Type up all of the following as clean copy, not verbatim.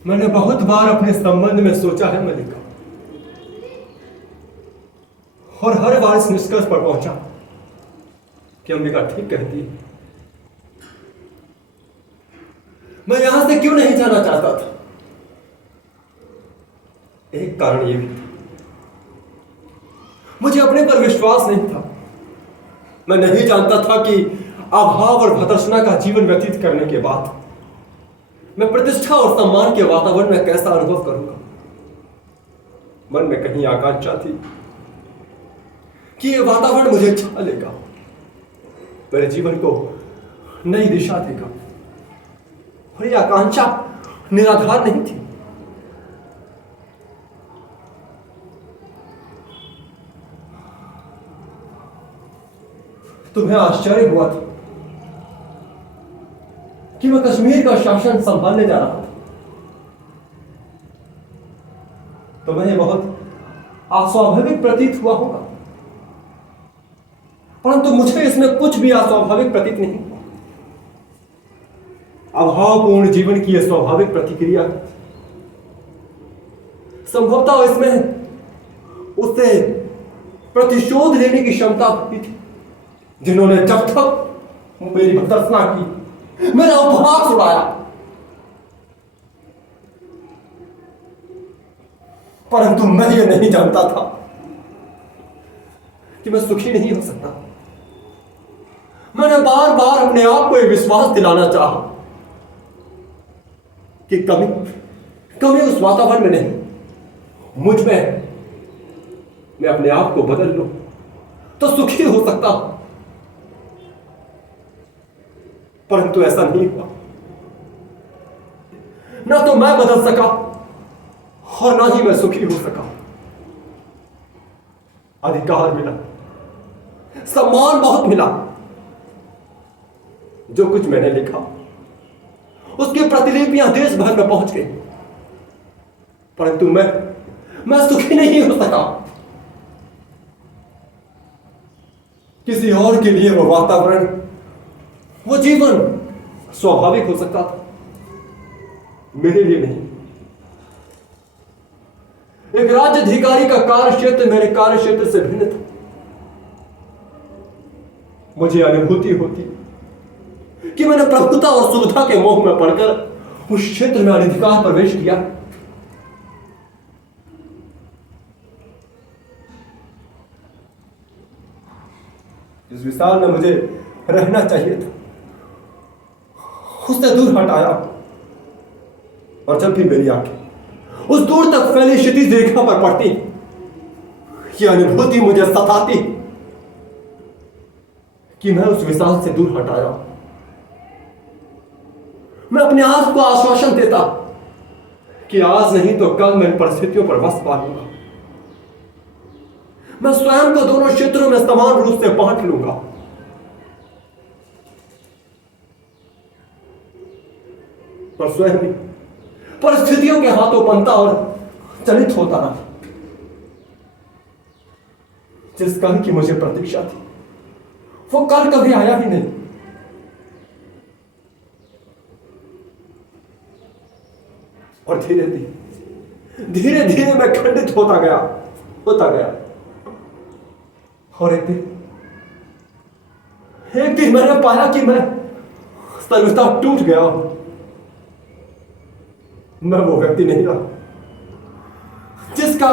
मैंने बहुत बार अपने संबंध में सोचा है मलिका, और हर बार इस निष्कर्ष पर पहुंचा कि अंबिका ठीक कहती है। मैं यहां से क्यों नहीं जाना चाहता था? एक कारण यह भी था, मुझे अपने पर विश्वास नहीं था। मैं नहीं जानता था कि अभाव और भतर्षणा का जीवन व्यतीत करने के बाद मैं प्रतिष्ठा और सम्मान के वातावरण में कैसा अनुभव करूंगा। मन में कहीं आकांक्षा थी कि यह वातावरण मुझे छा लेगा, मेरे जीवन को नई दिशा देगा। और यह आकांक्षा निराधार नहीं थी। तुम्हें आश्चर्य हुआ था कि मैं कश्मीर का शासन संभालने जा रहा था। तुम्हें बहुत अस्वाभाविक प्रतीत हुआ होगा, परंतु मुझे इसमें कुछ भी अस्वाभाविक प्रतीत नहीं हुआ। अभावपूर्ण जीवन की यह स्वाभाविक प्रतिक्रिया है। संभवतः इसमें उससे प्रतिशोध लेने की क्षमता भी थी, जिन्होंने जब तक मेरी भर्त्सना की, मेरा उपहास उड़ाया, परंतु मैं ये नहीं जानता था कि मैं सुखी नहीं हो सकता। मैंने बार बार अपने आप को यह विश्वास दिलाना चाहा कि कमी उस वातावरण में नहीं, मुझ में। मैं अपने आप को बदल लूं तो सुखी हो सकता हूं, परंतु ऐसा नहीं हुआ। ना तो मैं बदल सका और ना ही मैं सुखी हो सका। अधिकार मिला, सम्मान बहुत मिला, जो कुछ मैंने लिखा उसकी प्रतिलिपियां देश भर में पहुंच गई, परंतु मैं सुखी नहीं हो सका। किसी और के लिए वो वातावरण, वो जीवन स्वाभाविक हो सकता था, मेरे लिए नहीं। एक राज्य अधिकारी का कार्य क्षेत्र मेरे कार्य क्षेत्र से भिन्न था। मुझे अनुभूति होती कि मैंने प्रभुता और सुविधा के मोह में पड़कर उस क्षेत्र में अनधिकार प्रवेश किया। इस विशाल में मुझे रहना चाहिए था, उससे दूर हटाया। और जब भी मेरी आंखें उस दूर तक फैली क्षितिज रेखा पर पड़ती, यह अनुभूति मुझे सताती कि मैं उस विशाल से दूर हटाया। मैं अपने आप को आश्वासन देता कि आज नहीं तो कल मैं इन परिस्थितियों पर वश पा लूंगा। मैं स्वयं को दोनों क्षेत्रों में समान रूप से बांट लूंगा। पर स्वयं नहीं, परिस्थितियों के हाथों बनता और चलित होता रहा। जिस कल की मुझे प्रतीक्षा थी, वो कल कभी आया ही नहीं। और धीरे धीरे मैं खंडित होता गया। और एक दिन मैंने पाया कि मैं सर्वथा टूट गया हूं। मैं वो व्यक्ति नहीं रहा जिसका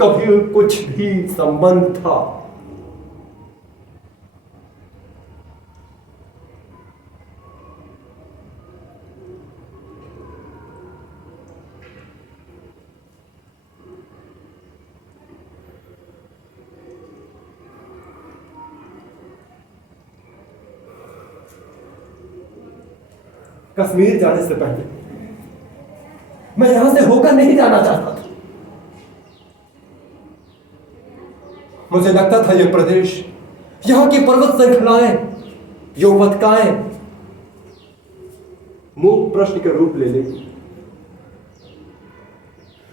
कभी कुछ भी संबंध था। कश्मीर जाने से पहले मैं यहां से होकर नहीं जाना चाहता था। मुझे लगता था यह प्रदेश, यहां की पर्वत श्रृंखलाएं, उपत्यकाएं मोह प्रश्न के रूप ले लेगी।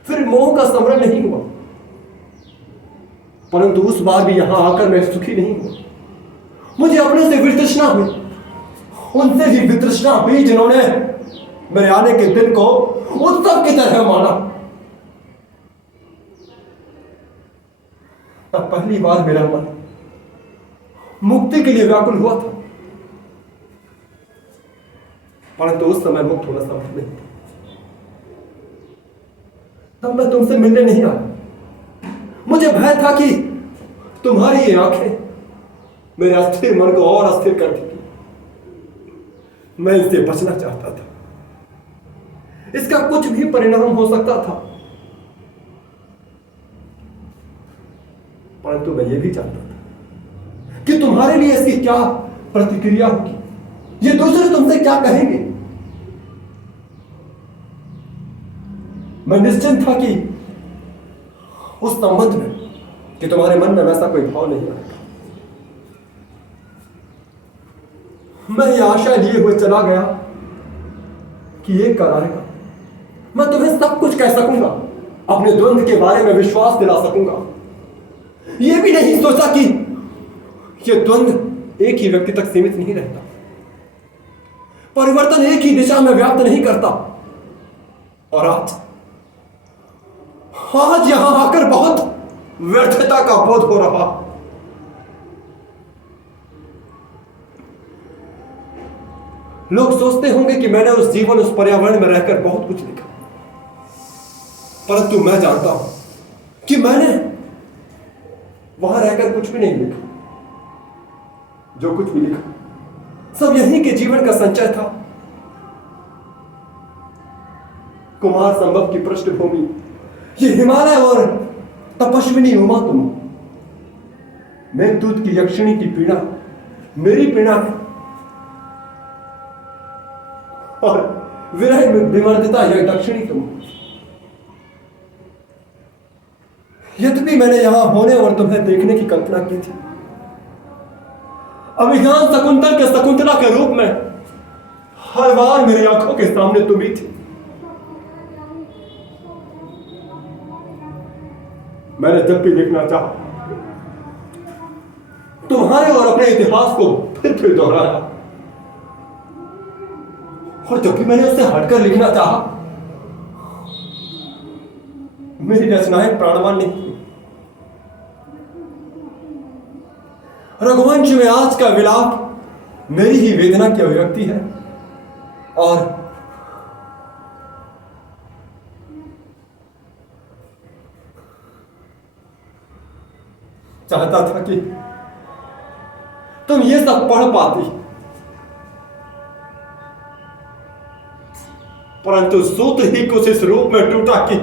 फिर मोह का स्मरण नहीं हुआ, परंतु उस बार भी यहां आकर मैं सुखी नहीं हुआ। मुझे अपने से वितृष्णा हुई, उनसे भी वितृष्णा हुई जिन्होंने मेरे आने के दिन को उत्सव की तरह माना। तब पहली बार मेरा मन मुक्ति के लिए व्याकुल हुआ था, परंतु उस समय मुक्त होना संभव नहीं था। तब मैं तुमसे मिलने नहीं आया। मुझे भय था कि तुम्हारी ये आंखें मेरे अस्थिर मन को और अस्थिर कर देगी। मैं इससे बचना चाहता था। इसका कुछ भी परिणाम हो सकता था, परंतु मैं ये भी जानता था कि तुम्हारे लिए इसकी क्या प्रतिक्रिया होगी, ये दूसरे तुमसे क्या कहेंगे। मैं निश्चिंत था कि उस संबंध में कि तुम्हारे मन में वैसा कोई भाव नहीं आएगा। मैं ये आशा लिए हुए चला गया कि एक कर आएगा, मैं तुम्हें सब कुछ कह सकूंगा, अपने द्वंद्व के बारे में विश्वास दिला सकूंगा। यह भी नहीं सोचा कि यह द्वंद्व एक ही व्यक्ति तक सीमित नहीं रहता, परिवर्तन एक ही दिशा में व्याप्त नहीं करता। और आज यहां आकर बहुत व्यर्थता का बोध हो रहा। लोग सोचते होंगे कि मैंने उस जीवन, उस पर्यावरण में रहकर बहुत कुछ लिखा, परंतु मैं जानता हूं कि मैंने वहां रहकर कुछ भी नहीं लिखा। जो कुछ भी लिखा सब यहीं के जीवन का संचय था। कुमार संभव की पृष्ठभूमि, ये हिमालय और तपस्विनी उमा तुम, मेघदूत की यक्षिणी की पीड़ा मेरी पीड़ा है, और विरह विमर्दता यह दक्षिणी तुम। यद्यपि मैंने यहां होने और तुम्हें देखने की कल्पना की थी, अभिज्ञान शकुंतल के शकुंतला के रूप में हर बार मेरी आंखों के सामने तुम ही थी। मैंने जब भी लिखना चाहा तुम्हारे और अपने इतिहास को फिर दोहराया, और जब भी मैंने उससे हटकर लिखना चाहा मेरी रचनाएं प्राणवान नहीं थी। रघुवंश में आज का विलाप मेरी ही वेदना की अभिव्यक्ति है, और चाहता था कि तुम ये सब पढ़ पाती, परंतु सूत्र ही कुछ इस रूप में टूटा कि